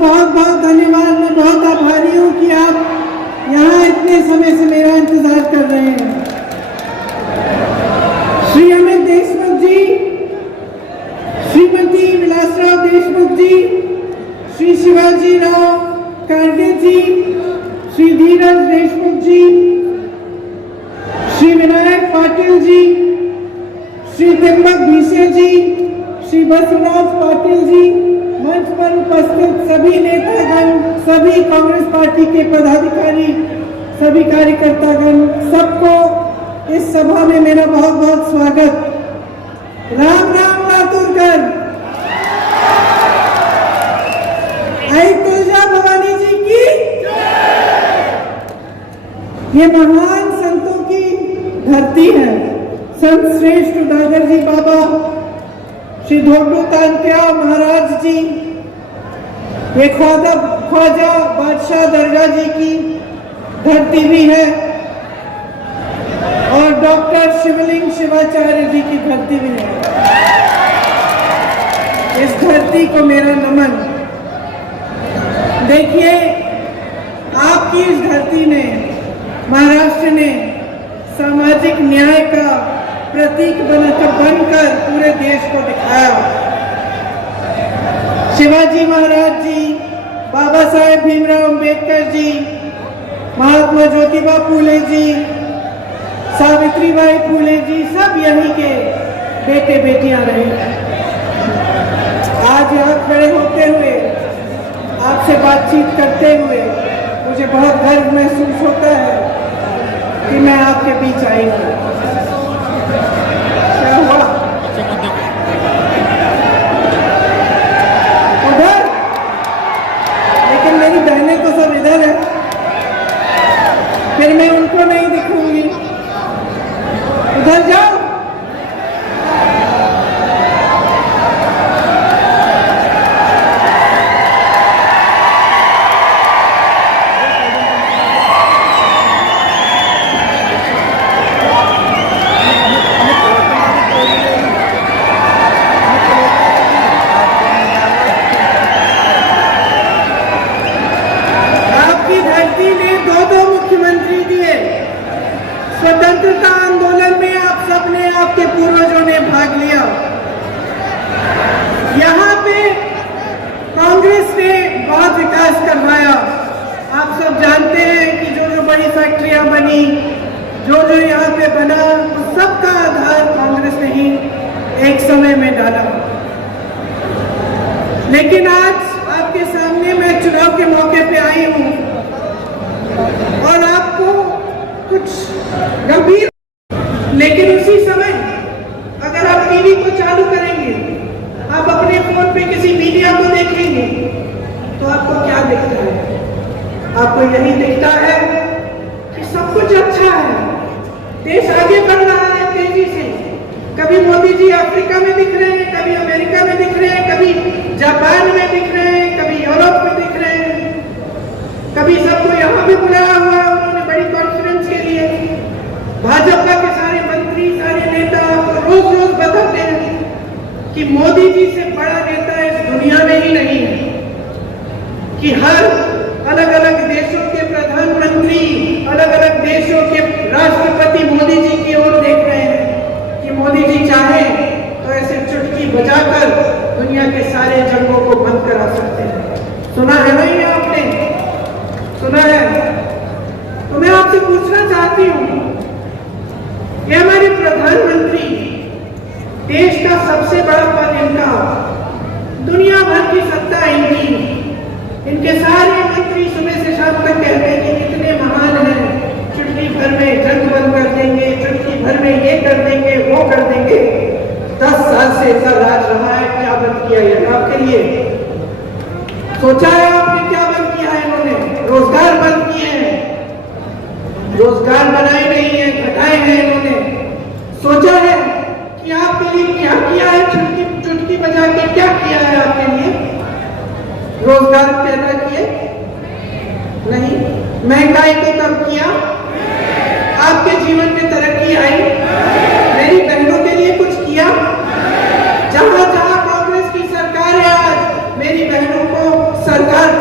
बहुत बहुत धन्यवाद। मैं बहुत आभारी हूँ कि आप यहाँ इतने समय से मेरा इंतजार कर रहे हैं। श्री अमित देशमुख जी, श्रीमती विलासराव देशमुख जी, श्री शिवाजी राव कारगे जी, श्री धीरज देशमुख जी, श्री विनायक पाटिल जी, श्री त्र्यंबक भीसे जी, श्री बसवराज पाटिल जी, मंच पर उपस्थित सभी नेतागण, सभी कांग्रेस पार्टी के पदाधिकारी, सभी कार्यकर्तागण, सबको इस सभा में मेरा बहुत बहुत स्वागत। राम राम लातूरकर। आई तुलजा भवानी जी की ये महान संतों की धरती है। संत श्रेष्ठ उदागर जी बाबा, श्री ढोडू तांत्या महाराज जी, ये ख्वाजा बादशाह दरगाह जी की धरती भी है और डॉक्टर शिवलिंग शिवाचार्य जी की धरती भी है। इस धरती को मेरा नमन। देखिए, आपकी इस धरती ने, महाराष्ट्र ने सामाजिक न्याय का प्रतीक बनकर पूरे देश को दिखाया। शिवाजी महाराज जी, बाबा साहेब भीमराव अंबेडकर जी, महात्मा ज्योतिबा फूले जी, सावित्रीबाई फूले जी, सब यहीं के बेटे बेटियां रहे। आज यहाँ खड़े होते हुए, आपसे बातचीत करते हुए मुझे बहुत गर्व महसूस होता है कि मैं आपके बीच आई हूँ। क्या हुआ? उधर, लेकिन मेरी बहनें तो सब इधर है, फिर मैं उनको नहीं दिखूंगी। उधर जाओ। स्वतंत्रता आंदोलन में आप सबने, आपके पूर्वजों ने भाग लिया। यहाँ पे कांग्रेस ने बहुत विकास करवाया। आप सब जानते हैं कि जो जो बड़ी फैक्ट्रियां बनी, जो जो यहाँ पे बना, उस सब का आधार कांग्रेस ने ही एक समय में डाला। लेकिन आज आपके सामने मैं चुनाव के मौके पे आई हूँ और आपको कुछ गंभीर, लेकिन उसी समय अगर आप टीवी को चालू करेंगे, आप अपने फोन पे किसी मीडिया को देखेंगे, तो आपको क्या दिखता है? आपको यही दिखता है कि सब कुछ अच्छा है, देश आगे बढ़ रहा है तेजी से। कभी मोदी जी अफ्रीका में दिख रहे हैं, कभी अमेरिका में दिख रहे हैं, कभी जापान में दिख रहे हैं, कभी यूरोप में दिख रहे हैं, कभी सबको यहाँ भी बुलाया हुआ है उन्होंने बड़ी कॉन्फ्रेंस के लिए। भाजपा के सारे मंत्री, सारे नेता रोज रोज बताते हैं कि मोदी जी से बड़ा नेता इस दुनिया में ही नहीं है, कि हर अलग अलग देशों के प्रधानमंत्री, अलग अलग देशों के राष्ट्रपति मोदी जी की ओर देख रहे हैं कि मोदी जी चाहे तो ऐसे चुटकी बजाकर दुनिया के सारे जंगों को बंद करा सकते हैं। सुना है ना ये आपने? सुना है? तो मैं आपसे पूछना चाहती हूँ, ये हमारे प्रधानमंत्री, देश का सबसे बड़ा पद इनका, दुनिया भर की सत्ता इनकी, इनके सारे मंत्री सुबह से शाम तक कहते हैं कि कितने महान हैं, चुटकी भर में जंग बंद कर देंगे, चुटकी भर में ये कर देंगे, वो कर देंगे। 10 साल से इनका राज रहा है, क्या बंद किया है आपके लिए? सोचा है आपने क्या बंद किया है? इन्होंने रोजगार बंद किए हैं, रोजगार बनाए नहीं है, घटाए हैं इन्होंने। सोचा है कि आपके लिए क्या किया है? चुटकी बजा के क्या किया है आपके लिए? रोजगार पैदा किए? नहीं। महंगाई को कम किया? आपके जीवन में तरक्की आई? मेरी बहनों के लिए कुछ किया? जहां जहां कांग्रेस की सरकार है, आज मेरी बहनों को सरकार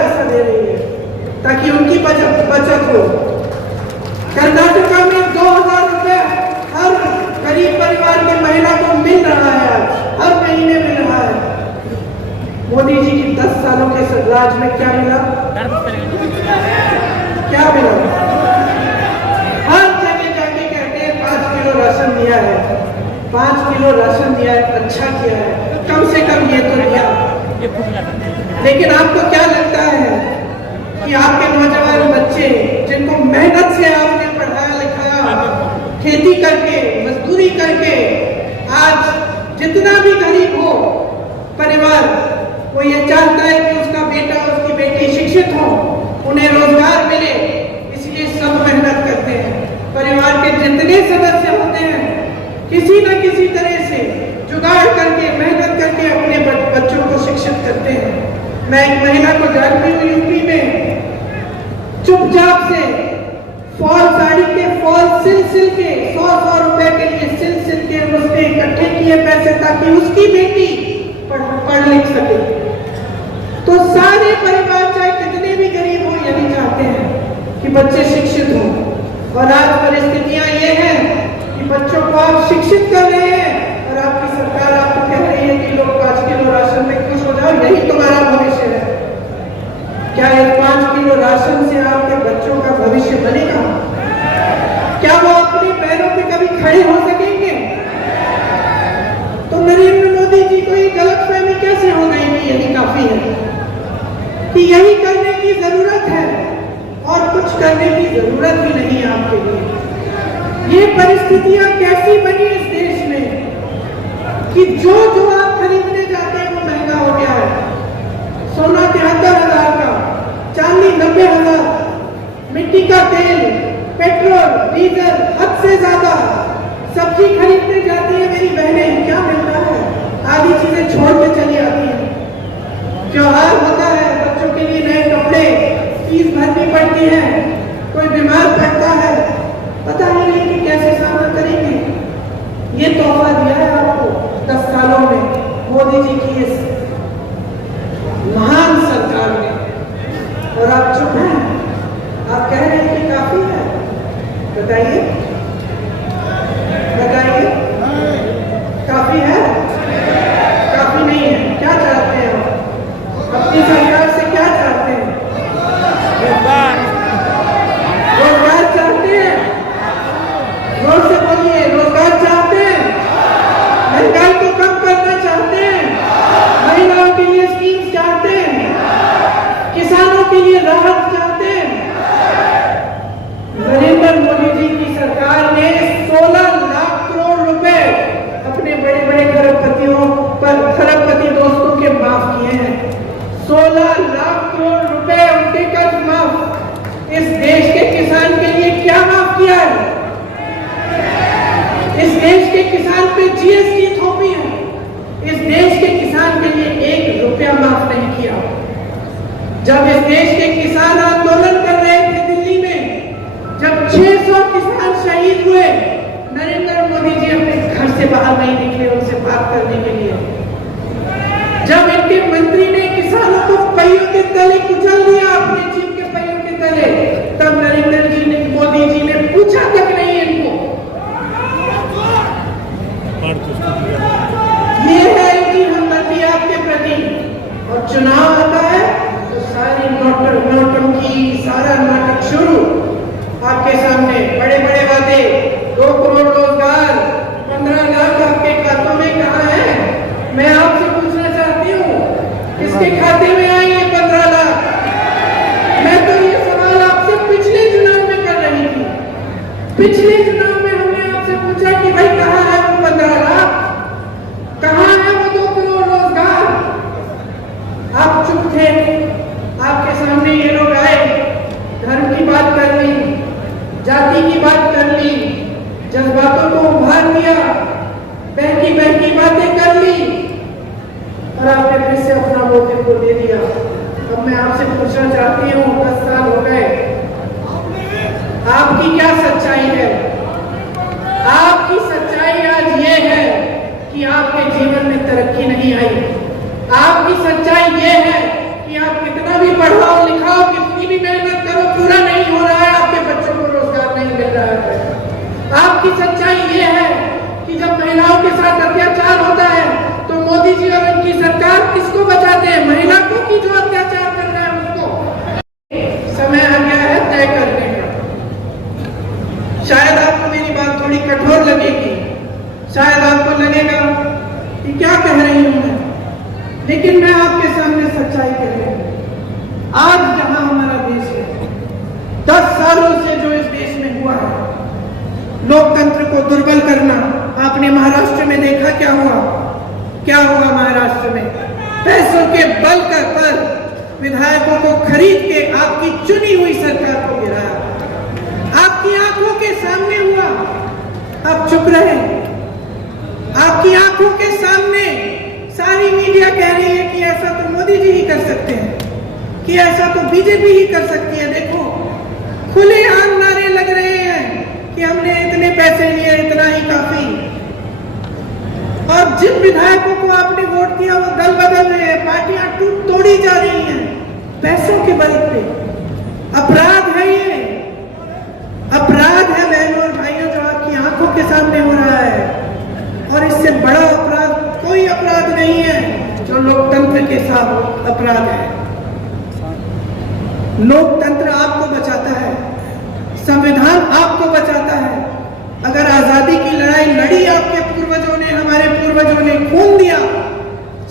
को। कर्नाटका में 2000 रुपए हर गरीब परिवार की महिला को मिल रहा है, आज हर महीने मिल रहा है। मोदी जी की 10 सालों के राज में क्या मिला? क्या मिला? हर जगह जाके कहते हैं 5 किलो राशन दिया है, 5 किलो राशन दिया है, अच्छा किया है, कम से कम ये तो दिया। लेकिन आपको क्या लगता है कि आपके नौजवान बच्चे जिनको मेहनत से आपने पढ़ाया लिखाया, खेती करके मजदूरी करके, आज जितना भी गरीब हो परिवार वो ये चाहता है कि उसका बेटा उसकी बेटी शिक्षित हो, उन्हें रोजगार मिले, इसलिए सब मेहनत करते हैं। परिवार के जितने सदस्य होते हैं किसी न किसी तरह से जुगाड़ करके मेहनत करके अपने बच्चों को शिक्षित करते हैं। मैं एक महिला को जानती हूँ यूपी में, चुपचाप से फॉल साड़ी के फॉल सिल के 100 रुपए के लिए सिल के उसने इकट्ठे किए पैसे ताकि उसकी बेटी पढ़ लिख सके। तो सारे परिवार चाहे कितने भी गरीब हो यही चाहते हैं कि बच्चे शिक्षित हों। और आज परिस्थितियां ये हैं कि बच्चों को आप शिक्षित कर रहे हैं और आपकी सरकार आपको कह रही है कि लोग 5 किलो राशन में खुश हो जाओ, यही तुम्हारा भविष्य है। क्या ये 5 किलो राशन से आपके बच्चों का भविष्य बनेगा? क्या वो अपने पैरों पे कभी खड़े हो सकेंगे? तो नरेंद्र मोदी जी को ये गलतफहमी कैसे हो गई कि यही काफी है, कि यही करने की जरूरत है और कुछ करने की जरूरत भी नहीं है आपके लिए? ये परिस्थितियां कैसी बनी इस देश में कि जो आप खरीदने जाते हैं वो महंगा हो गया है। सोना 73,000 का, चांदी 90,000, मिट्टी का तेल, पेट्रोल, डीजल हद से ज्यादा। सब्जी खरीदने जाती है मेरी बहनें, क्या मिलता है? आधी चीजें छोड़ के चली आती हैं। त्योहार होता है, बच्चों के लिए नए कपड़े, फीस भरनी पड़ती है, कोई बीमार पड़ता है, पता ही नहीं कि कैसे सामना करेंगे। ये तोहफा दिया है आपको 10 सालों में मोदी जी की इस महान सरकार ने, और आप चुप हैं। आप कह रहे हैं कि काफी है। बताइए बताइए, काफी है? काफी नहीं है। क्या चाहते हैं आप अपनी सरकार से? क्या चाहते हैं? रोजगार चाहते हैं? जोर से बोलिए, रोजगार चाहते हैं? महंगाई को कम करना चाहते हैं? महिलाओं के लिए स्कीम चाहते हैं? किसानों के लिए राहत चाहते हैं? नरेंद्र मोदी जी की सरकार ने 16 लाख करोड़ रुपए अपने बड़े बड़े खरबपति दोस्तों के माफ किए हैं। 16 लाख करोड़ रुपए उनके कर्ज माफ। इस देश के किसान के लिए क्या माफ किया है? इस देश के किसान पे जीएसटी थोपी है। इस देश के किसान के लिए 1 रुपया माफ नहीं किया। जब इस देश के किसान आंदोलन कर रहे थे दिल्ली में, जब 600 किसान शहीद हुए, नरेंद्र मोदी जी अपने घर से बाहर नहीं निकले उनसे बात करने के लिए। जब इनके मंत्री ने किसानों को पहियों के तले कुचल दिया, अपने जीप के पहियों के तले, तब नरेंद्र मोदी जी ने पूछा तक नहीं इनको। ये है इनकी हमदर्दी आपके प्रति। और चुनाव आता है तो सारी नौटंकी, सारा नाटक शुरू। आपके सामने बड़े बड़े वादे, 2 करोड़ रोजगार, 15 लाख आपके खातों में कहाँ है? मैं आपसे पूछना चाहती हूँ, किसके खाते में आए ये 15 लाख? मैं तो ये सवाल आपसे पिछले चुनाव में कर रही थी। पिछले चुनाव में हमने आपसे पूछा कि भाई कहाँ है वो 15 लाख, कहाँ है वो 2 करोड़ रोजगार? आप चुप थे। आपके सामने ये लोग आए, धर्म की बात कर ली, जाति की बात कर ली, जज्बातों को उभार दिया, बहकी बहकी बातें कर ली, और आपने फिर से अपना वोट को दे दिया। अब मैं आपसे पूछना चाहती हूँ, 10 साल हो गए, आपकी क्या सच्चाई है? आपकी सच्चाई आज ये है कि आपके जीवन में तरक्की नहीं आई। आपकी सच्चाई ये है कि आप कितना भी पढ़ाओ लिखाओ, कितनी भी मेहनत करो, पूरा नहीं हो रहा है आपके प्रचार होता है तो मोदी जी और उनकी सरकार किसको बचाते हैं? महिला को कि जो अत्याचार कर रहा है उसको? समय आ गया है तय करने का। शायद आपको मेरी बात थोड़ी कठोर लगेगी, शायद आपको लगेगा कि क्या कह रही हूं मैं, लेकिन मैं आपके सामने सच्चाई कह रही हूं। आज जहां हमारा देश है, 10 सालों से जो इस देश में हुआ है, लोकतंत्र को दुर्बल करना, आपने महाराष्ट्र में देखा क्या हुआ? क्या हुआ महाराष्ट्र में? पैसों के बल पर विधायकों को खरीद के आपकी चुनी हुई सरकार को गिराया। आपकी आंखों के सामने हुआ, आप चुप रहे। आपकी आंखों के सामने सारी मीडिया कह रही है कि ऐसा तो मोदी जी ही कर सकते हैं, कि ऐसा तो बीजेपी ही कर सकती है। देखो, खुलेआम नारे लग रहे हैं कि हमने इतने पैसे लिए, इतना ही काफी। और जिन विधायकों को आपने वोट दिया वो दल बदल रहे हैं, पार्टियां तोड़ी जा रही हैं पैसों के बल पे। अपराध है ये, अपराध है बहनों और भाइयों, जो आपकी आंखों के सामने हो रहा है। और इससे बड़ा अपराध कोई अपराध नहीं है जो लोकतंत्र के साथ अपराध है। लोकतंत्र आपको बचाता है, संविधान आपको बचाता है। अगर आजादी की लड़ाई लड़ी आपके पूर्वजों ने, हमारे पूर्वजों ने खून दिया,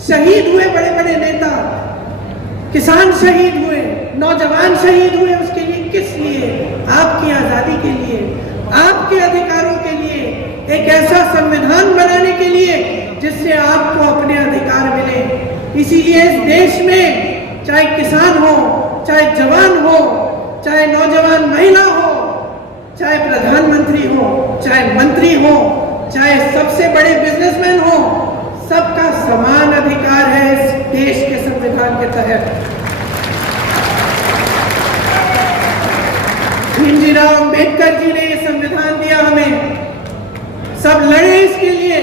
शहीद हुए बड़े बड़े नेता, किसान शहीद हुए, नौजवान शहीद हुए, उसके लिए किस लिए? आपकी आजादी के लिए, आपके अधिकारों के लिए, एक ऐसा संविधान बनाने के लिए जिससे आपको अपने अधिकार मिले। इसीलिए इस देश में चाहे किसान हो, चाहे जवान हो, चाहे नौजवान महिला हो, चाहे प्रधानमंत्री हो, चाहे मंत्री हो, चाहे सबसे बड़े बिजनेसमैन हो, सबका समान अधिकार है इस देश के संविधान के तहत। भीमराव अंबेडकर जी ने ये संविधान दिया हमें, सब लड़े इसके लिए।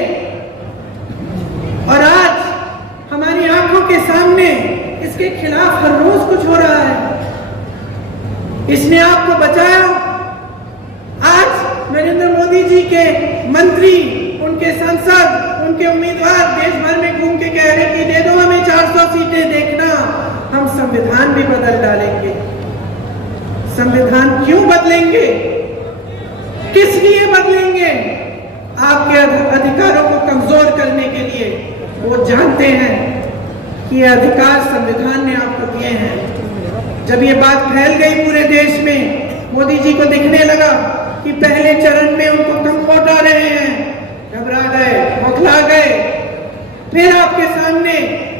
और आज हमारी आंखों के सामने इसके खिलाफ हर रोज कुछ हो रहा है। इसने आपको बचाया। आज नरेंद्र मोदी जी के मंत्री, उनके सांसद, उनके उम्मीदवार देश भर में घूम के कह रहे कि दे दो हमें 400 सीटें, देखना हम संविधान भी बदल डालेंगे। संविधान क्यों बदलेंगे? किस लिए बदलेंगे? आपके अधिकारों को कमजोर करने के लिए। वो जानते हैं कि ये अधिकार संविधान ने आपको दिए हैं। जब ये बात फैल गई पूरे देश में, मोदी जी को दिखने लगा कि पहले चरण में उनको कम वोट आ रहे हैं, घबरा गए, बौखला गए। फिर आपके सामने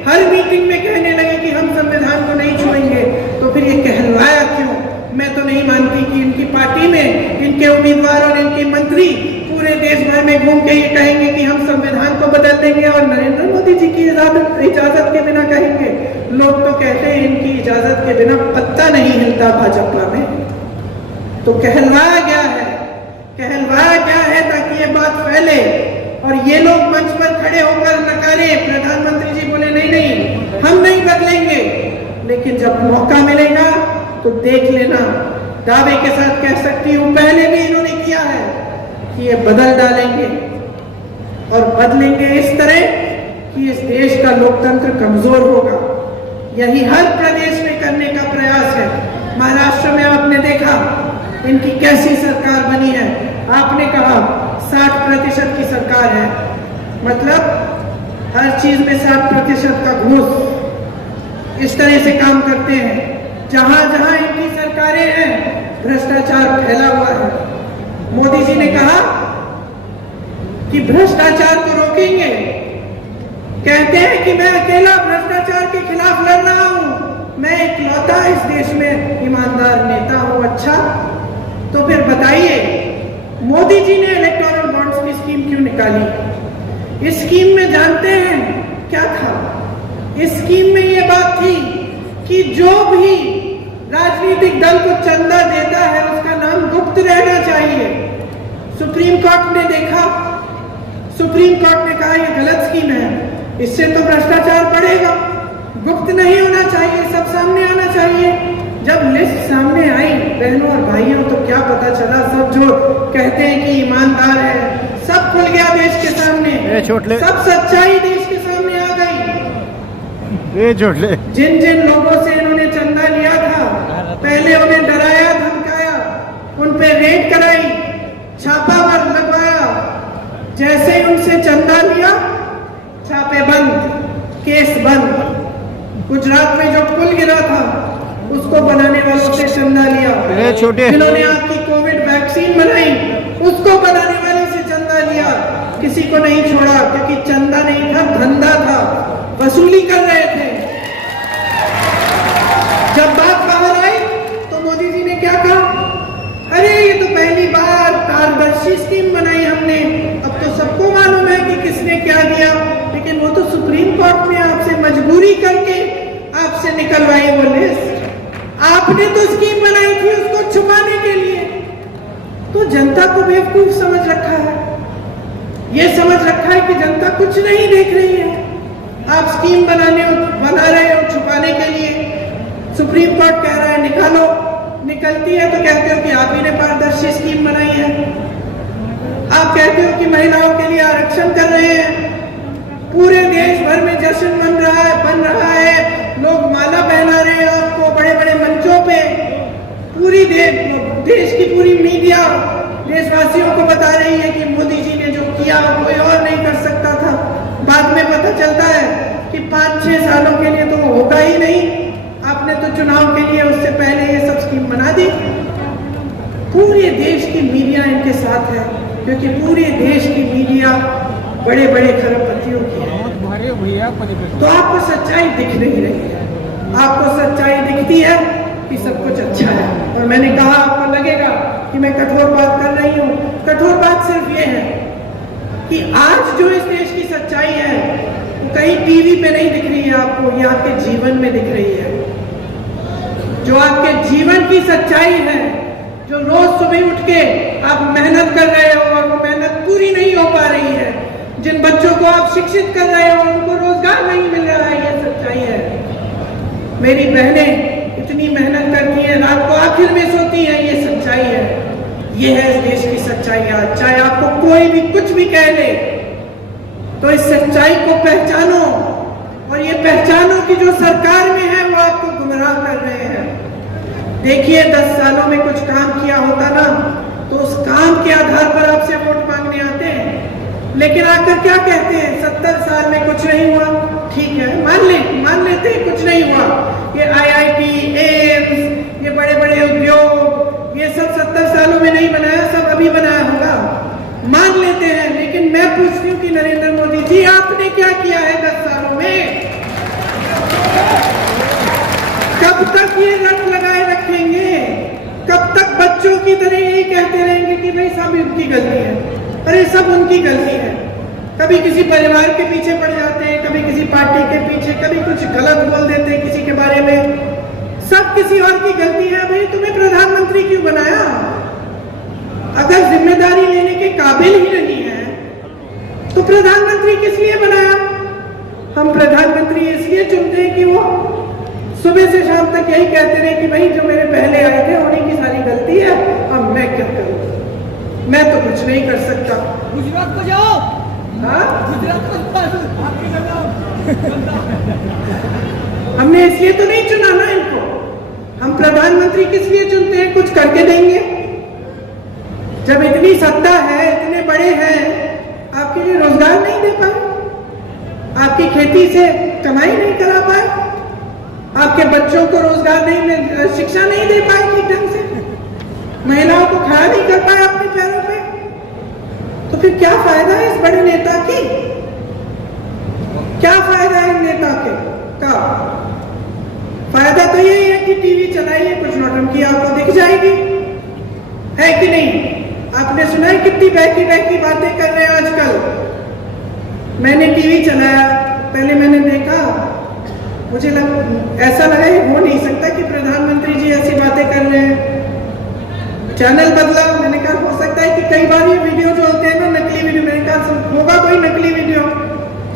हर मीटिंग में कहने लगे कि हम संविधान को नहीं छुएंगे। तो फिर ये कहलवाया क्यों? मैं तो नहीं मानती कि इनकी पार्टी में इनके उम्मीदवार और इनके मंत्री पूरे देश भर में घूम के ये कहेंगे कि हम संविधान को बदल देंगे और नरेंद्र मोदी जी की इजाजत के बिना कहेंगे। लोग तो कहते हैं इनकी इजाजत के बिना पत्ता नहीं हिलता भाजपा में। तो कहलवाया गया है ताकि ये बात फैले और ये लोग मंच पर खड़े होकर नकारे। प्रधानमंत्री जी बोले नहीं हम नहीं बदलेंगे, लेकिन जब मौका मिलेगा तो देख लेना, दावे के साथ कह सकती हूं पहले भी इन्होंने किया है कि ये बदल डालेंगे और बदलेंगे इस तरह कि इस देश का लोकतंत्र कमजोर होगा। यही हर प्रदेश में करने का प्रयास है। महाराष्ट्र में आपने देखा इनकी कैसी सरकार बनी है। आपने कहा 60% की सरकार है, मतलब हर चीज में 60% का घूस, इस तरह से काम करते हैं। जहां जहां इनकी सरकारें हैं भ्रष्टाचार फैला हुआ है। मोदी जी ने कहा कि भ्रष्टाचार को रोकेंगे, कहते हैं कि मैं अकेला भ्रष्टाचार के खिलाफ लड़ रहा हूं, मैं इकलौता इस देश में ईमानदार नेता हूं। अच्छा, तो फिर बताइए मोदी जी ने इलेक्टोरल बॉन्ड्स की स्कीम क्यों निकाली? इस स्कीम में जानते हैं क्या था? इस स्कीम में यह बात थी कि जो भी राजनीतिक दल को चंदा देता है उसका नाम गुप्त रहना चाहिए। सुप्रीम कोर्ट ने देखा, सुप्रीम कोर्ट ने कहा यह गलत स्कीम है, इससे तो भ्रष्टाचार बढ़ेगा, गुप्त नहीं होना चाहिए, सब सामने आना चाहिए। जब लिस्ट सामने आई बहनों और भाइयों तो क्या पता चला, सब जो कहते हैं कि ईमानदार है, सब खुल गया देश के सामने, सब सच्चाई देश के सामने आ गई। जिन जिन लोगों से इन्होंने चंदा लिया था, पहले उन्हें डराया धमकाया, उन पे रेड कराई, छापा पर लगवाया, जैसे ही उनसे चंदा लिया छापे बंद, केस बंद। गुजरात में जो पुल गिरा था उसको बनाने वालों से चंदा लिया, जिन्होंने आपकी कोविड वैक्सीन बनाई उसको बनाने वाले से चंदा लिया, किसी को नहीं छोड़ा, क्योंकि चंदा नहीं था, धंधा था, वसूली कर रहे थे। जब बात बाहर आई तो मोदी जी ने क्या कहा, अरे ये तो पहली बार पारदर्शी स्कीम बनाई हमने, अब तो सबको मालूम है कि किसने क्या दिया, लेकिन वो तो सुप्रीम कोर्ट ने आपसे मजबूरी करके आपसे निकलवाई वो लिस्ट, आपने तो स्कीम बनाई थी उसको छुपाने के लिए। तो जनता को बेवकूफ समझ रखा है, ये समझ रखा है कि जनता कुछ नहीं देख रही है, आप स्कीम बना रहे हो छुपाने के लिए। सुप्रीम कोर्ट कह रहा है निकालो, निकलती है तो कहते हो कि आप ही ने पारदर्शी स्कीम बनाई है। आप कहते हो कि महिलाओं के लिए आरक्षण कर रहे हैं, पूरे देश भर में जश्न बन रहा है, लोग माला पहना रहे हैं आपको बड़े बड़े मंचों पे, पूरी देश की पूरी मीडिया देशवासियों को बता रही है कि मोदी जी ने जो किया कोई और नहीं कर सकता था। बाद में पता चलता है कि 5-6 सालों के लिए तो वो होगा ही नहीं, आपने तो चुनाव के लिए उससे पहले ये सब स्कीम बना दी। पूरे देश की मीडिया इनके साथ है, क्योंकि पूरे देश की मीडिया बड़े बड़े खरबपतियों की है। तो आपको सच्चाई दिख नहीं रही है, आपको सच्चाई दिखती है कि सब कुछ अच्छा है। और मैंने कहा आपको लगेगा कि मैं कठोर बात कर रही हूँ, कठोर बात सिर्फ ये है कि आज जो इस देश की सच्चाई है वो कहीं टीवी पे नहीं दिख रही है आपको, ये आपके जीवन में दिख रही है। जो आपके जीवन की सच्चाई है, जो रोज सुबह उठ के आप मेहनत कर रहे हो और वो मेहनत पूरी नहीं हो पा रही है, जिन बच्चों को आप शिक्षित कर रहे हो उनको रोजगार नहीं मिल रहा है, ये सच्चाई है। मेरी बहनें इतनी मेहनत करती हैं, रात को आखिर में सोती हैं, ये सच्चाई है। ये है इस देश की सच्चाई। आज चाहे आपको कोई भी कुछ भी कह ले, तो इस सच्चाई को पहचानो, और ये पहचानो कि जो सरकार में है वो आपको गुमराह कर रहे हैं। देखिए 10 सालों में कुछ काम किया होता ना, तो उस काम के आधार पर आपसे वोट मांगने आते हैं, लेकिन आकर क्या कहते हैं, 70 साल में कुछ नहीं हुआ। ठीक है, मान लेते हैं कुछ नहीं हुआ, ये IIT, एम्स, ये बड़े बड़े उद्योग, ये सब 70 सालों में नहीं बनाया, सब अभी बनाया होगा, मान लेते हैं। लेकिन मैं पूछती हूँ कि नरेंद्र मोदी जी आपने क्या किया है 10 सालों में? कब तक ये रट लगाए रखेंगे? कब तक बच्चों की तरह यही कहते रहेंगे कि भाई सब उनकी गलती है? अरे सब उनकी गलती है। कभी किसी परिवार के पीछे पड़ जाते हैं, कभी किसी पार्टी के पीछे, कभी कुछ गलत बोल देते हैं किसी के बारे में, सब किसी और की गलती है। भाई तुम्हें प्रधानमंत्री क्यों बनाया? अगर जिम्मेदारी लेने के काबिल ही नहीं है तो प्रधानमंत्री किस लिए बनाया? हम प्रधानमंत्री इसलिए चुनते हैं कि वो सुबह से शाम तक यही कहते रहे कि भाई जो मेरे पहले आए थे उन्हीं की सारी गलती है, अब मैं क्या करूं, मैं तो कुछ नहीं कर सकता। गुजरात को जाओ, हाँ गुजरात को हमने इसलिए तो नहीं चुना ना इनको। हम प्रधानमंत्री किस लिए चुनते हैं? कुछ करके देंगे। जब इतनी सत्ता है, इतने बड़े हैं, आपके लिए रोजगार नहीं दे पाए, आपकी खेती से कमाई नहीं करा पाए, आपके बच्चों को रोजगार नहीं, शिक्षा नहीं दे पाए ठीक ढंग से, महिलाओं को खड़ा नहीं कर पाए अपने पैरों पे, तो फिर क्या फायदा है इस बड़े नेता की? क्या फायदा है इन नेता के का? फायदा तो यही है कि टीवी चलाइए, कुछ नौटंकी आपको दिख जाएगी, है कि नहीं? आपने सुना है कितनी बहकी बहकी बातें कर रहे हैं आजकल। मैंने टीवी चलाया, पहले मैंने देखा, मुझे ऐसा लगा ये हो नहीं सकता कि प्रधानमंत्री जी ऐसी बातें कर रहे हैं। चैनल बदला, मैंने कहा हो सकता है कि कई बार ये वीडियो जो होते हैं ना नकली वीडियो, मैंने कहा होगा कोई नकली वीडियो।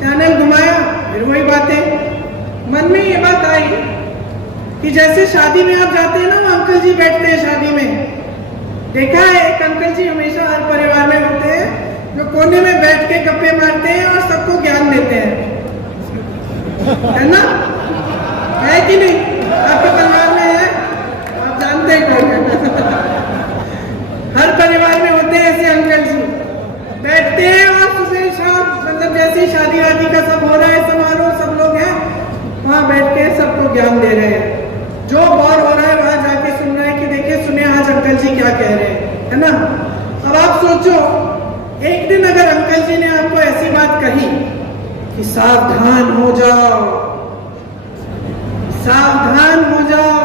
चैनल घुमाया, फिर वही बातें। मन में ये बात आई कि जैसे शादी में आप जाते हैं ना, वो अंकल जी बैठते हैं शादी में, देखा है एक अंकल जी हमेशा हर परिवार में होते हैं, जो कोने में बैठ के गप्पे मारते हैं और सबको ज्ञान देते हैं, है ना? है कि नहीं? आपके परिवार में है, आप जानते हैं कौन है। हर परिवार में होते हैं ऐसे अंकल जी, बैठते हैं और सुबह शाम मतलब जैसे शादी वादी का सब हो रहा है समारोह, सब लोग हैं वहां बैठ के सबको ज्ञान दे रहे हैं। जो बोर हो रहा है वहां जाके सुन रहा है कि देखिए सुने आज अंकल जी क्या कह रहे हैं, है ना? अब आप सोचो, एक दिन अगर अंकल जी ने आपको ऐसी बात कही कि सावधान हो जाओ, सावधान हो जाओ,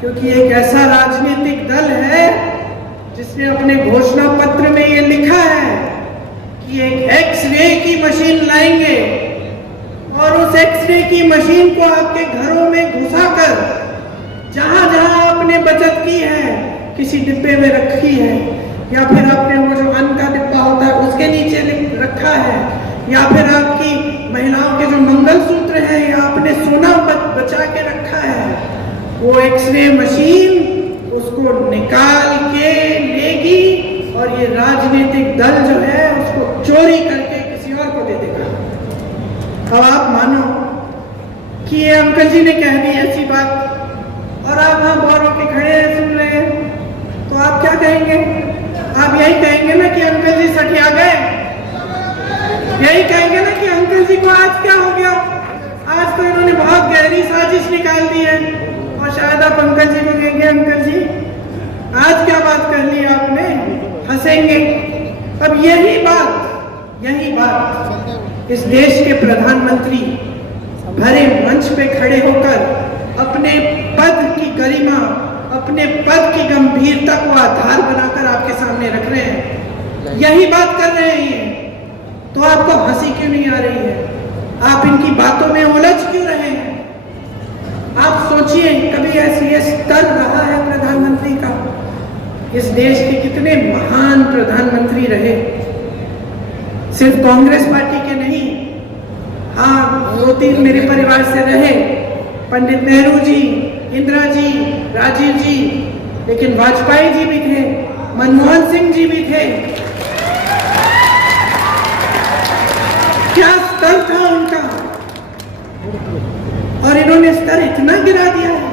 क्योंकि एक ऐसा राजनीतिक दल है जिसने अपने घोषणा पत्र में ये लिखा है कि एक एक्सरे की मशीन लाएंगे और उस एक्सरे की मशीन को आपके घरों में घुसाकर जहां जहां आपने बचत की है, किसी डिब्बे में रखी है या फिर आपने वो जो अन्न का डिब्बा होता है उसके नीचे रखा है, या फिर आपकी महिलाओं के जो मंगलसूत्र हैं या आपने सोना बचा के रखा है, वो एक्सरे मशीन उसको निकाल के लेगी और ये राजनीतिक दल जो है उसको चोरी करके किसी और को दे देगा। अब आप मानो कि ये अंकल जी ने कह दी ऐसी बात और आप वहां बोर होके खड़े हैं सुन रहे हैं, तो आप क्या कहेंगे? आप यही कहेंगे ना कि अंकल जी सठिया गए, यही कहेंगे ना कि अंकल जी को आज क्या हो गया, आज तो इन्होंने बहुत गहरी साजिश निकाल दी है। और शायद आप अंकल जी को कहेंगे अंकल जी आज क्या बात कर ली आपने, हंसेंगे। अब यही बात इस देश के प्रधानमंत्री भरे मंच पे खड़े होकर अपने पद की गरिमा, अपने पद की गंभीरता को आधार बनाकर आपके सामने रख रहे हैं, यही बात कर रहे हैं। तो आपको हंसी क्यों नहीं आ रही है? आप इनकी बातों में उलझ क्यों रहे हैं? आप सोचिए, कभी ऐसी ये स्तर रहा है प्रधानमंत्री का? इस देश के कितने महान प्रधानमंत्री रहे, सिर्फ कांग्रेस पार्टी के नहीं, हाँ 2-3 मेरे परिवार से रहे, पंडित नेहरू जी, इंदिरा जी, राजीव जी, लेकिन वाजपेयी जी भी थे, मनमोहन सिंह जी भी थे। क्या स्तर था उनका, और इन्होंने स्तर इतना गिरा दिया है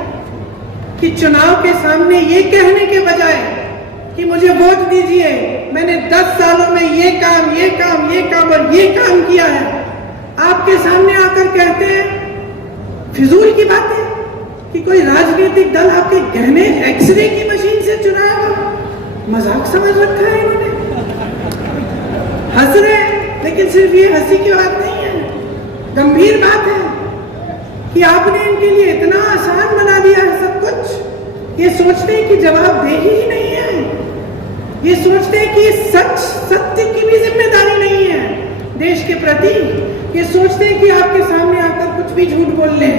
कि चुनाव के सामने ये कहने के बजाय कि मुझे वोट दीजिए, मैंने 10 सालों में ये काम और ये काम किया है, आपके सामने आकर कहते हैं फिजूल की बातें कि कोई राजनीतिक दल आपके गहने एक्सरे की मशीन से चुनाया हो। मजाक समझ रखा है इन्होंने, हंस रहे हैं, लेकिन सिर्फ ये हंसी की बात नहीं है, गंभीर बात है कि आपने इनके लिए इतना आसान बना दिया है सब कुछ। ये सोचते हैं कि जवाबदेही ही नहीं है, ये सोचते हैं कि सत्य की भी जिम्मेदारी नहीं है देश के प्रति। ये सोचते हैं कि आपके सामने आकर कुछ भी झूठ बोल लें,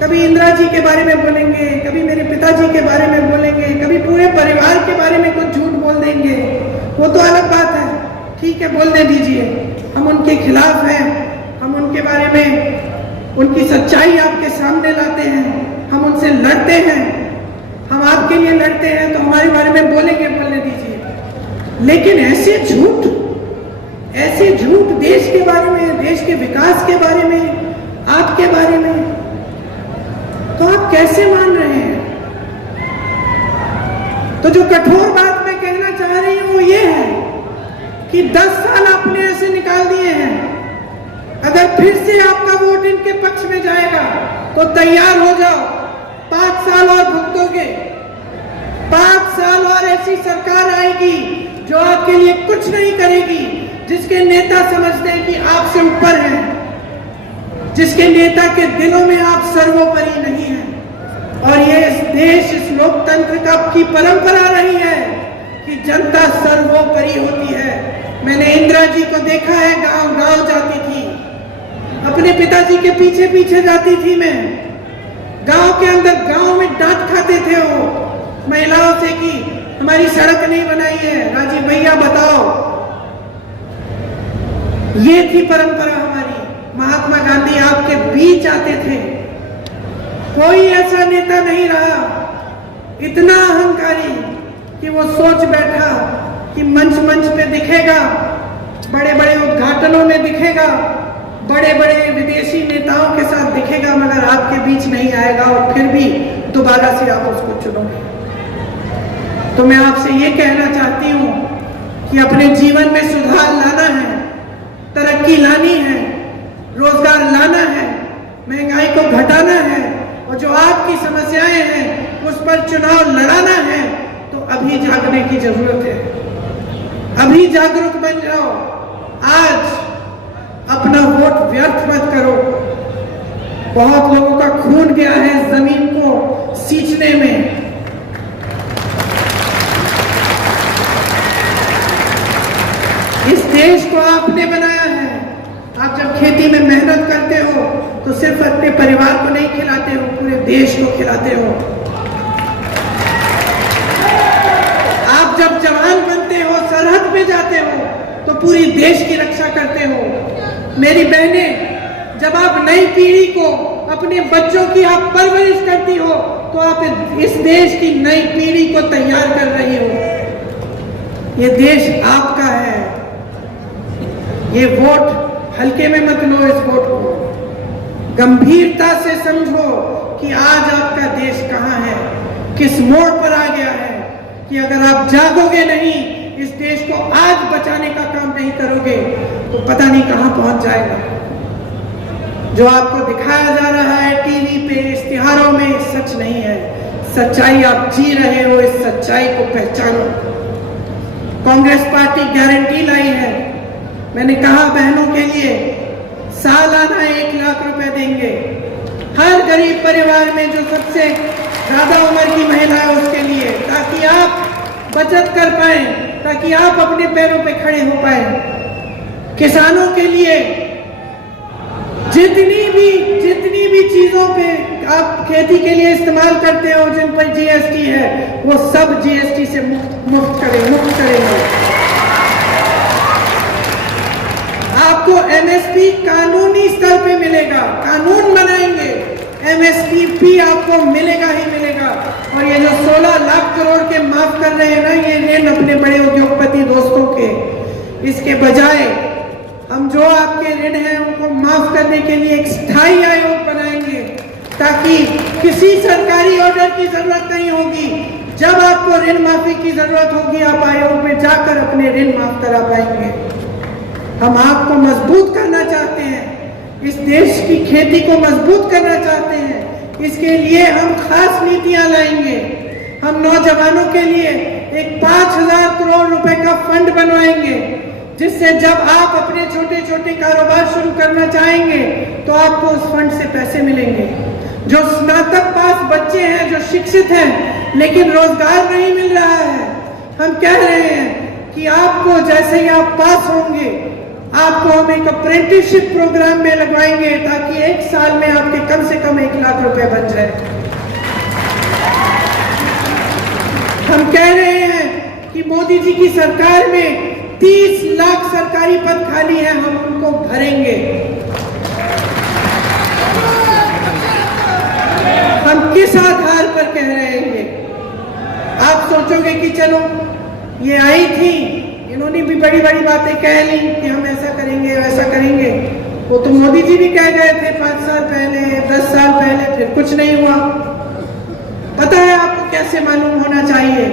कभी इंदिरा जी के बारे में बोलेंगे, कभी मेरे पिताजी के बारे में बोलेंगे, कभी पूरे परिवार के बारे में कुछ झूठ बोल देंगे, वो तो अलग बात है, ठीक है बोलने दीजिए, हम उनके खिलाफ हैं, हम उनके बारे में उनकी सच्चाई आपके सामने लाते हैं, हम उनसे लड़ते हैं, हम आपके लिए लड़ते हैं, तो हमारे बारे में बोलेंगे, बोलने दीजिए। लेकिन ऐसे झूठ देश के बारे में, देश के विकास के बारे में, आपके बारे में, तो आप कैसे मान रहे हैं? तो जो कठोर बात मैं कहना चाह रही हूं वो ये है कि 10 साल आपने ऐसे निकाल दिए हैं, अगर फिर से आपका वोट इनके पक्ष में जाएगा तो तैयार हो जाओ, 5 साल और भुगतोगे, 5 साल और ऐसी सरकार आएगी जो आपके लिए कुछ नहीं करेगी, जिसके नेता समझते हैं कि आपसे ऊपर हैं, जिसके नेता के दिलों में आप सर्वोपरि नहीं हैं। और ये इस देश, इस लोकतंत्र की परंपरा रही है कि जनता सर्वोपरि होती है। मैंने इंदिरा जी को देखा है, गांव जाती थी, अपने पिताजी के पीछे पीछे जाती थी मैं, गांव के अंदर, गांव में डांट खाते थे वो महिलाओं से कि हमारी सड़क नहीं बनाई है, राजीव भैया बताओ। ये थी परंपरा हमारी। महात्मा गांधी आपके बीच आते थे, कोई ऐसा नेता नहीं रहा इतना अहंकारी कि वो सोच बैठा कि मंच मंच पे दिखेगा, बड़े बड़े उद्घाटनों में दिखेगा, बड़े बड़े विदेशी नेताओं के साथ दिखेगा, मगर आपके बीच नहीं आएगा और फिर भी दोबारा से आप उसको चुनोगे। तो मैं आपसे ये कहना चाहती हूँ कि अपने जीवन में सुधार लाना है, तरक्की लानी है, रोजगार लाना है, महंगाई को घटाना है और जो आपकी समस्याएं हैं उस पर चुनाव लड़ाना है, तो अभी जागने की जरूरत है। अभी जागरूक बन जाओ। आज अपना वोट व्यर्थ मत करो। बहुत लोगों का खून गया है जमीन को सींचने में। इस देश को आपने बनाया है। आप जब खेती में मेहनत करते हो तो सिर्फ अपने परिवार को नहीं खिलाते हो, पूरे देश को खिलाते हो। आप जब जवान बनते हो, सरहद पे जाते हो तो पूरी देश की रक्षा करते हो। मेरी बहनें, जब आप नई पीढ़ी को, अपने बच्चों की आप परवरिश करती हो तो आप इस देश की नई पीढ़ी को तैयार कर रही हो। ये देश आपका है। ये वोट हल्के में मत लो। इस वोट को गंभीरता से समझो कि आज आपका देश कहां है, किस मोड़ पर आ गया है, कि अगर आप जागोगे नहीं, इस देश को आज बचाने का काम नहीं करोगे तो पता नहीं कहां पहुंच जाएगा। जो आपको दिखाया जा रहा है टीवी पे, इश्तिहारों में, सच नहीं है। सच्चाई आप जी रहे हो। इस सच्चाई को पहचानो। कांग्रेस पार्टी गारंटी लाई है। मैंने कहा बहनों के लिए सालाना 1 लाख रुपए देंगे हर गरीब परिवार में, जो सबसे ज्यादा उम्र की महिला है उसके लिए, ताकि आप बचत कर पाए, ताकि आप अपने पैरों पे खड़े हो पाए। किसानों के लिए जितनी भी चीजों पे आप खेती के लिए इस्तेमाल करते हो, जिन पर जीएसटी है, वो सब जीएसटी से मुक्त करेंगे। आपको एमएसपी कानूनी स्तर पे मिलेगा। कानून बनाएंगे, एमएसपी भी आपको मिलेगा ही मिलेगा। और ये जो 16 लाख करोड़ के माफ कर रहे हैं ना, ये ऋण अपने बड़े उद्योगपति दोस्तों के, इसके बजाय हम जो आपके ऋण हैं उनको माफ करने के लिए एक स्थायी आयोग बनाएंगे, ताकि किसी सरकारी ऑर्डर की जरूरत नहीं होगी। जब आपको ऋण माफी की जरूरत होगी, आप आयोग में जाकर अपने ऋण माफ करा पाएंगे। हम आपको मजबूत करना चाहते हैं, इस देश की खेती को मजबूत करना चाहते हैं। इसके लिए हम खास नीतियां लाएंगे। हम नौजवानों के लिए एक 5,000 करोड़ रुपए का फंड बनवाएंगे, जिससे जब आप अपने छोटे छोटे कारोबार शुरू करना चाहेंगे तो आपको उस फंड से पैसे मिलेंगे। जो स्नातक पास बच्चे हैं, जो शिक्षित हैं लेकिन रोजगार नहीं मिल रहा है, हम कह रहे हैं कि आपको जैसे ही आप पास होंगे, आपको हम एक अप्रेंटिसशिप प्रोग्राम में लगवाएंगे, ताकि 1 साल में आपके कम से कम 1 लाख रुपए बन जाए। हम कह रहे हैं कि मोदी जी की सरकार में 30 लाख सरकारी पद खाली हैं, हम उनको भरेंगे। हम किस आधार पर कह रहे हैं ये? आप सोचोगे कि चलो ये आई थी, इन्होंने भी बड़ी बड़ी बातें कह ली कि हम ऐसा करेंगे वैसा करेंगे। वो तो मोदी जी भी कह गए थे 5 साल पहले, 10 साल पहले, फिर कुछ नहीं हुआ। पता है आपको कैसे मालूम होना चाहिए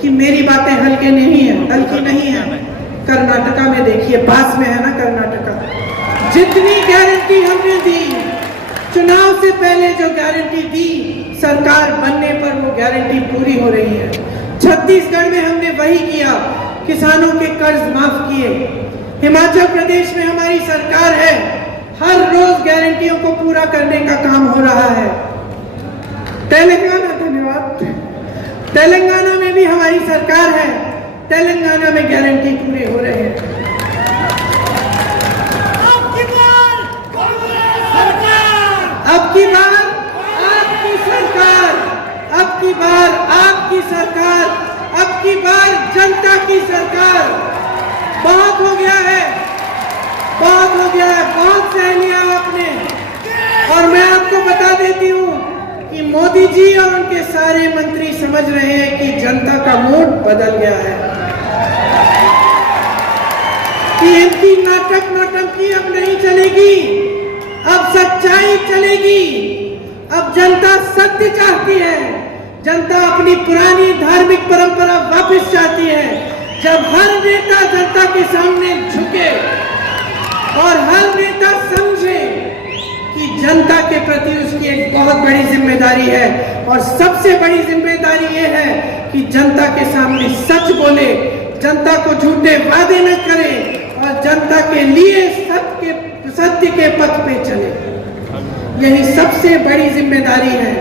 कि मेरी बातें हल्की नहीं है। कर्नाटका में देखिए, पास में है ना कर्नाटका। जितनी गारंटी हमने दी, चुनाव से पहले जो गारंटी दी, सरकार बनने पर वो गारंटी पूरी हो रही है। छत्तीसगढ़ में हमने वही किया, किसानों के कर्ज माफ किए। हिमाचल प्रदेश में हमारी सरकार है, हर रोज गारंटियों को पूरा करने का काम हो रहा है। तेलंगाना, धन्यवाद, तेलंगाना में भी हमारी सरकार है, तेलंगाना में गारंटी पूरे हो रहे हैं। अब की बार आपकी सरकार, अब की बार आपकी सरकार, अब की बार जनता की सरकार। बहुत हो गया है, बहुत सह लिया आपने। और मैं आपको बता देती हूँ कि मोदी जी और उनके सारे मंत्री समझ रहे हैं कि जनता का मूड बदल गया है। खेलती नाटक नौटंकी अब नहीं चलेगी, अब सच्चाई चलेगी। अब जनता सत्य चाहती है, जनता अपनी पुरानी धार्मिक परंपरा वापस चाहती है। जब हर नेता जनता के सामने झुके और हर नेता समझे कि जनता के प्रति उसकी एक बहुत बड़ी जिम्मेदारी है, और सबसे बड़ी जिम्मेदारी यह है कि जनता के सामने सच बोले, जनता को झूठे वादे न करे और जनता के लिए सत्य के पथ पे चले। यही सबसे बड़ी जिम्मेदारी है।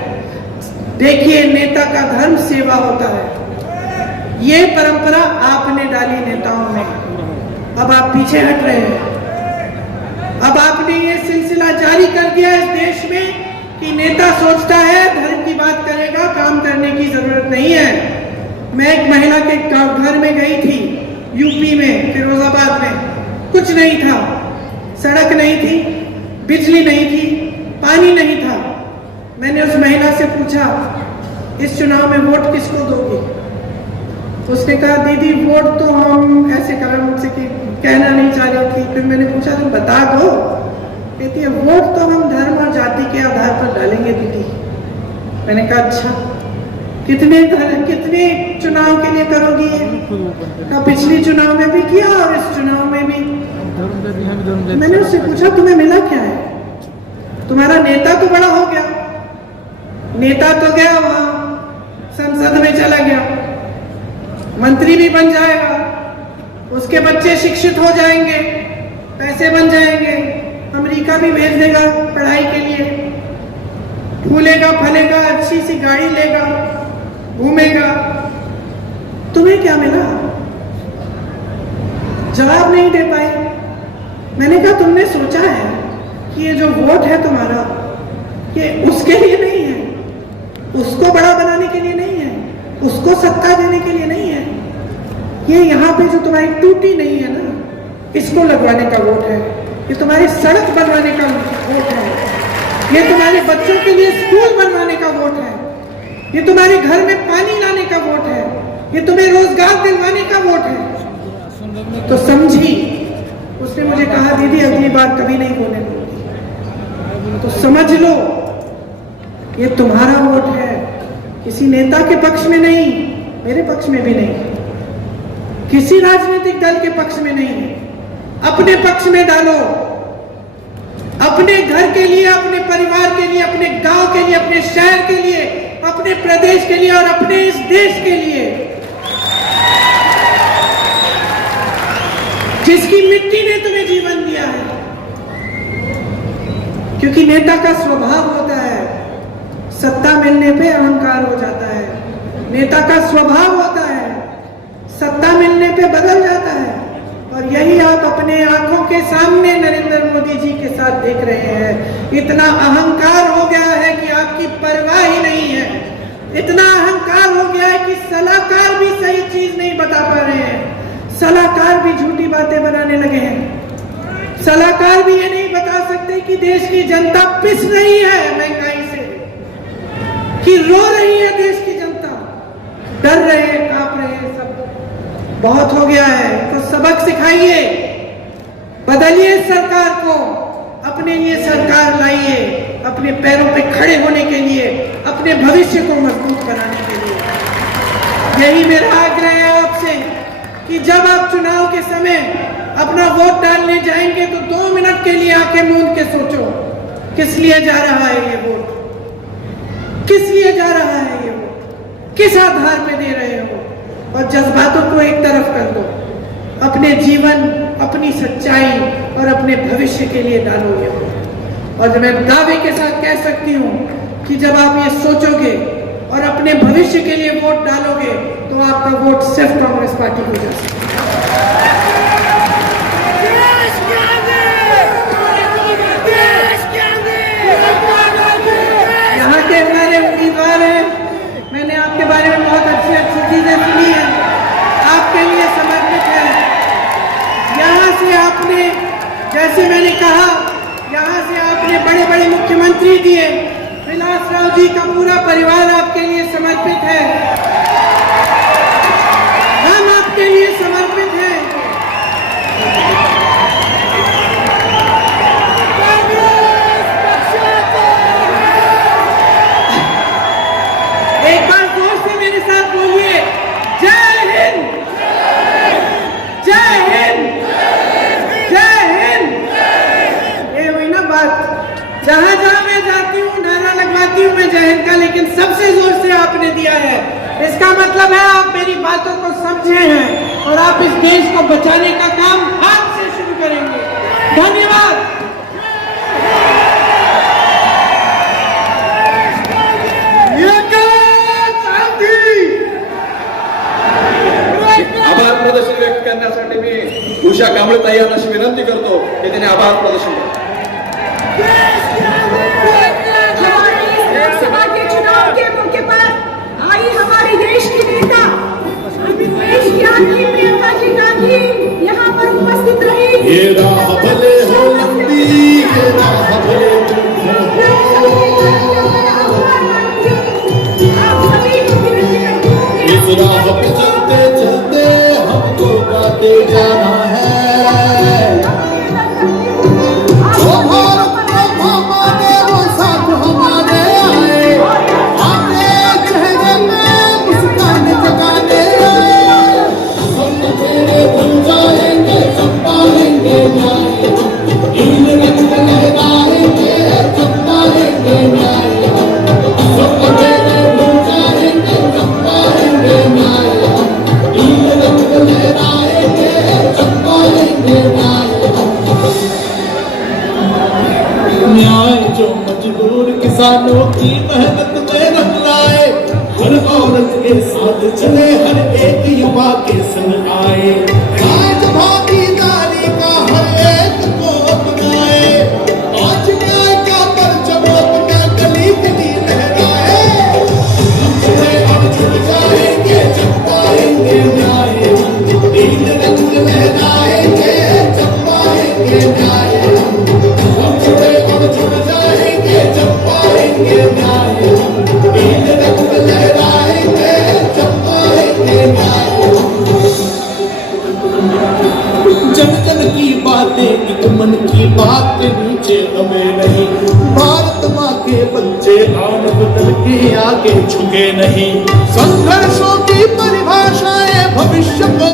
देखिए, नेता का धर्म सेवा होता है। ये परंपरा आपने डाली नेताओं में, अब आप पीछे हट रहे हैं। अब आपने ये सिलसिला जारी कर दिया इस देश में कि नेता सोचता है धर्म की बात करेगा, काम करने की जरूरत नहीं है। मैं एक महिला के घर में गई थी, यूपी में, फिरोजाबाद में। कुछ नहीं था, सड़क नहीं थी, बिजली नहीं थी, पानी नहीं था। मैंने उस महिला से पूछा, इस चुनाव में वोट किसको दोगी? उसने कहा, दीदी वोट तो हम ऐसे करा, मुझसे कि कहना नहीं चाह रही थी। फिर मैंने पूछा, तुम बता दो। कहती है, वोट तो हम धर्म और जाति के आधार पर डालेंगे दीदी। मैंने कहा, अच्छा, कितने चुनाव के लिए करोगी? पिछली चुनाव में भी किया और इस चुनाव में भी। मैंने उससे पूछा, तुम्हें मिला क्या है? तुम्हारा नेता तो बड़ा हो गया, नेता तो गया वहां संसद में चला गया, मंत्री भी बन जाएगा, उसके बच्चे शिक्षित हो जाएंगे, पैसे बन जाएंगे, अमेरिका भी भेज देगा पढ़ाई के लिए, फूलेगा फलेगा, अच्छी सी गाड़ी लेगा, घूमेगा। तुम्हें क्या मिला? जवाब नहीं दे पाई। मैंने कहा, तुमने सोचा है कि ये जो वोट है तुम्हारा, ये उसके लिए नहीं है, उसको बड़ा बनाने के लिए नहीं है, उसको सत्ता देने के लिए नहीं है। ये यहाँ पे जो तुम्हारी टूटी नहीं है ना, इसको लगवाने का वोट है। ये तुम्हारी सड़क बनवाने का वोट है। ये तुम्हारे बच्चों के लिए स्कूल बनवाने का वोट है। ये तुम्हारे घर में पानी लाने का वोट है। ये तुम्हें रोजगार दिलवाने का वोट है। तो समझी। उसने मुझे कहा, दीदी अगली बार कभी नहीं बोलने दूंगी। तो समझ लो, ये तुम्हारा वोट है, किसी नेता के पक्ष में नहीं, मेरे पक्ष में भी नहीं, किसी राजनीतिक दल के पक्ष में नहीं, अपने पक्ष में डालो। अपने घर के लिए, अपने परिवार के लिए, अपने गांव के लिए, अपने शहर के लिए, अपने प्रदेश के लिए और अपने इस देश के लिए, जिसकी मिट्टी ने तुम्हें जीवन दिया है। क्योंकि नेता का स्वभाव होता है, सत्ता मिलने पे अहंकार हो जाता है। नेता का स्वभाव होता है, सत्ता मिलने पे बदल जाता है। और यही आप अपने आंखों के सामने नरेंद्र मोदी जी के साथ देख रहे हैं। इतना अहंकार हो गया है कि आपकी परवाह ही नहीं है। इतना अहंकार हो गया है कि सलाहकार भी सही चीज नहीं बता पा रहे हैं। सलाहकार भी झूठी बातें बनाने लगे हैं। सलाहकार भी ये नहीं बता सकते कि देश की जनता पिस रही है महंगाई से, कि रो रही है देश की जनता, डर रहे हैं, कांप रहे हैं। सब बहुत हो गया है। तो सबक सिखाइए, बदलिए सरकार को, अपने लिए सरकार लाइए, अपने पैरों पे खड़े होने के लिए, अपने भविष्य को मजबूत बनाने के लिए। यही मेरा आग्रह है आपसे कि जब आप चुनाव के समय अपना वोट डालने जाएंगे तो 2 मिनट के लिए आंखें मूंद के सोचो, किस लिए जा रहा है ये वोट, किस लिए जा रहा है ये वोट, किस आधार पे दे रहे हो। और जज्बातों को एक तरफ कर दो, अपने जीवन, अपनी सच्चाई और अपने भविष्य के लिए डालोगे। और मैं दावे के साथ कह सकती हूँ कि जब आप ये सोचोगे और अपने भविष्य के लिए वोट डालोगे तो आपका वोट सिर्फ कांग्रेस पार्टी को जा सकता है। यहाँ के हमारे उम्मीदवार हैं, मैंने आपके बारे में बहुत अच्छी अच्छी चीजें सुनी है, आपके लिए समर्पित है। यहाँ से आपने, जैसे मैंने कहा, यहाँ से आपने बड़े बड़े मुख्यमंत्री दिए, विलासराव जी का पूरा परिवार आपके लिए समर्पित है, हम आपके लिए समर्पित हैं। मतलब है आप मेरी बातों को समझे हैं और आप इस देश को बचाने का काम आज से शुरू करेंगे। धन्यवाद। आभार प्रदर्शन व्यक्त करण्यासाठी मी उषा कांबळे ताई यांना अशी विनंती करतो की त्यांनी आभार प्रदर्शन लोकसभा के चुनाव के मौके पर आई हमारे देश की नेता देश की आदमी प्रियंका जी गांधी यहाँ पर उपस्थित रही। ये राह भले हो लंबी, ये राह भले इस राह पे चलते चलते हमको गाते जाना है। वो भारत को थामाने वो साथ हमारे आए, आगे चेहरे में मुस्कान जगाने आए। हम तेरे बन जाएंगे, चंपाएंगे न्याय, इन रंग लहराएंगे, चंपाएंगे न्याय। सब तेरे बन जाएंगे, चंपाएंगे न्याय, इन रंग लहराएंगे, चंपाएंगे न्याय। न्याय जो मजदूर किसानों की मेहनत में रंग लाए, हर औरत के साथ चले, हर एक युवा के संग आए। आज भागीदारी का हर एक को अपनाए, आज न्याय का परचम अपना गली गली लहराए। हम चले और छुट जाएंगे, चंपाएंगे न्याय, नील रंग लहराएंगे, चंपाएंगे न्याय। हम चले और छुट जाएंगे, चंपाएंगे न्याय, नील रंग लहराएंगे, चंपाएंगे न्याय। जन जन की बातें एक मन की बात नीचे हमें नहीं, भारत माँ के बच्चे आन बदल के आगे झुके नहीं। संघर्षों की परिभाषाएं भविष्य को